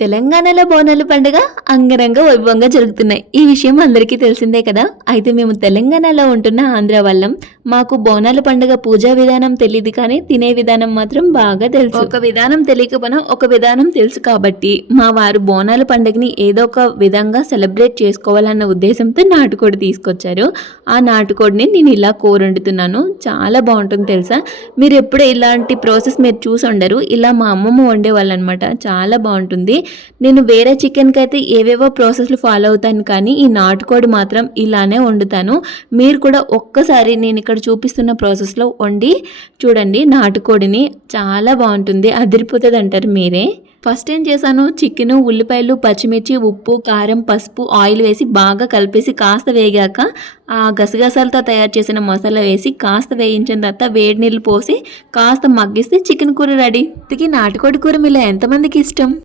తెలంగాణలో బోనాల పండుగ అంగరంగ వైభవంగా జరుగుతున్నాయి. ఈ విషయం అందరికీ తెలిసిందే కదా. అయితే మేము తెలంగాణలో ఉంటున్న ఆంధ్ర వాళ్ళం. మాకు బోనాల పండుగ పూజా విధానం తెలియదు, కానీ తినే విధానం మాత్రం బాగా తెలుసు. ఒక విధానం తెలియకపోయినా ఒక విధానం తెలుసు కాబట్టి మా వారు బోనాల పండుగని ఏదో ఒక విధంగా సెలబ్రేట్ చేసుకోవాలన్న ఉద్దేశంతో నాటుకోడి తీసుకొచ్చారు. ఆ నాటుకోడిని నేను ఇలా కూరొండుతున్నాను. చాలా బాగుంటుంది తెలుసా. మీరు ఎప్పుడు ఇలాంటి ప్రాసెస్ మీరు చూసి ఉండరు. ఇలా మా అమ్మమ్మ వండేవాళ్ళు అనమాట. చాలా బాగుంటుంది. నేను వేరే చికెన్కి అయితే ఏవేవో ప్రాసెస్లు ఫాలో అవుతాను, కానీ ఈ నాటుకోడి మాత్రం ఇలానే వండుతాను. మీరు కూడా ఒక్కసారి నేను ఇక్కడ చూపిస్తున్న ప్రాసెస్లో వండి చూడండి. నాటుకోడిని చాలా బాగుంటుంది, అదిరిపోతుంది అంటారు మీరే. ఫస్ట్ ఏం చేశాను, చికెను, ఉల్లిపాయలు, పచ్చిమిర్చి, ఉప్పు, కారం, పసుపు, ఆయిల్ వేసి బాగా కలిపేసి కాస్త వేగాక ఆ గసగసాలతో తయారు చేసిన మసాలా వేసి కాస్త వేయించిన తర్వాత వేడి నీళ్ళు పోసి కాస్త మగ్గిస్తే చికెన్ కూర రెడీ. నాటుకోడి కూర మీలో ఎంతమందికి ఇష్టం?